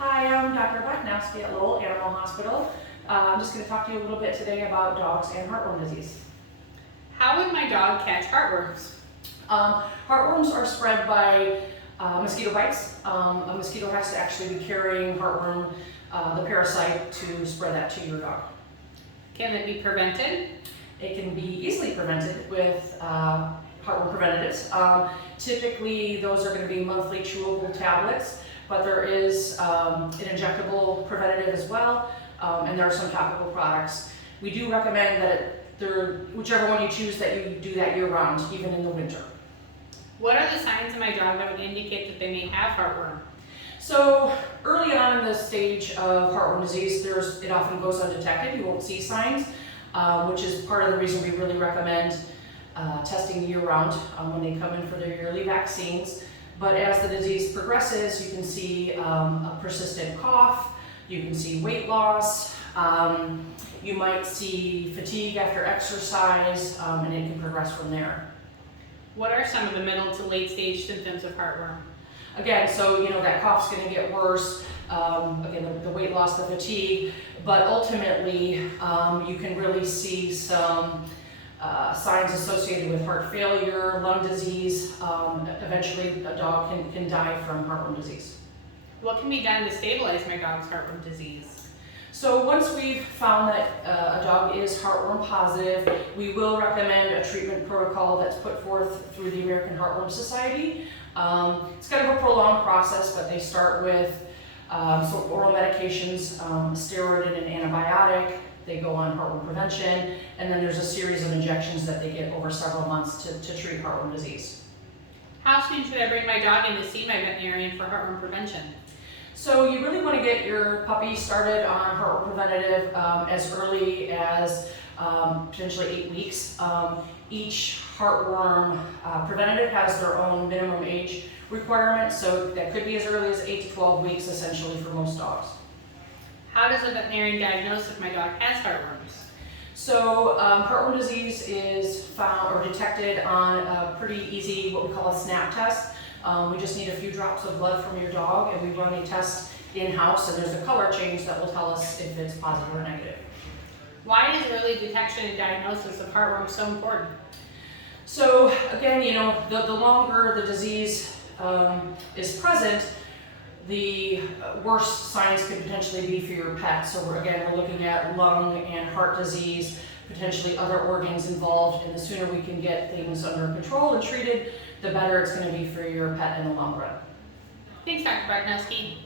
Hi, I'm Dr. Bachnowski at Lowell Animal Hospital. I'm just going to talk to you a little bit today about dogs and heartworm disease. How would my dog catch heartworms? Heartworms are spread by mosquito bites. A mosquito has to actually be carrying heartworm, the parasite, to spread that to your dog. Can it be prevented? It can be easily prevented with heartworm preventatives. Typically, those are going to be monthly chewable tablets, but there is an injectable preventative as well, and there are some topical products. We do recommend that whichever one you choose, that you do that year-round, even in the winter. What are the signs in my dog that would indicate that they may have heartworm? So early on in the stage of heartworm disease, it often goes undetected. You won't see signs, which is part of the reason we really recommend testing year-round when they come in for their yearly vaccines. But as the disease progresses, you can see a persistent cough, you can see weight loss, you might see fatigue after exercise, and it can progress from there. What are some of the middle to late stage symptoms of heartworm? Again, so that cough's going to get worse, again, the weight loss, the fatigue, but ultimately you can really see some signs associated with heart failure, lung disease. Eventually a dog can die from heartworm disease. What can be done to stabilize my dog's heartworm disease? So once we've found that a dog is heartworm positive, we will recommend a treatment protocol that's put forth through the American Heartworm Society. It's kind of a prolonged process, but they start with some oral medications, steroid and an antibiotic. They go on heartworm prevention, and then there's a series of injections that they get over several months to treat heartworm disease. How soon should I bring my dog in to see my veterinarian for heartworm prevention? So you really want to get your puppy started on heartworm preventative as early as potentially 8 weeks. Each heartworm preventative has their own minimum age requirement, so that could be as early as 8 to 12 weeks essentially for most dogs. How does a veterinarian diagnose if my dog has heartworms? So heartworm disease is found or detected on a pretty easy, what we call a SNAP test. We just need a few drops of blood from your dog, and we run a test in-house, and there's a color change that will tell us if it's positive or negative. Why is early detection and diagnosis of heartworm so important? So again, the longer the disease is present, the worse signs could potentially be for your pet. So we're looking at lung and heart disease, potentially other organs involved, and the sooner we can get things under control and treated, the better it's going to be for your pet in the long run. Thanks, Dr. Bachnowski.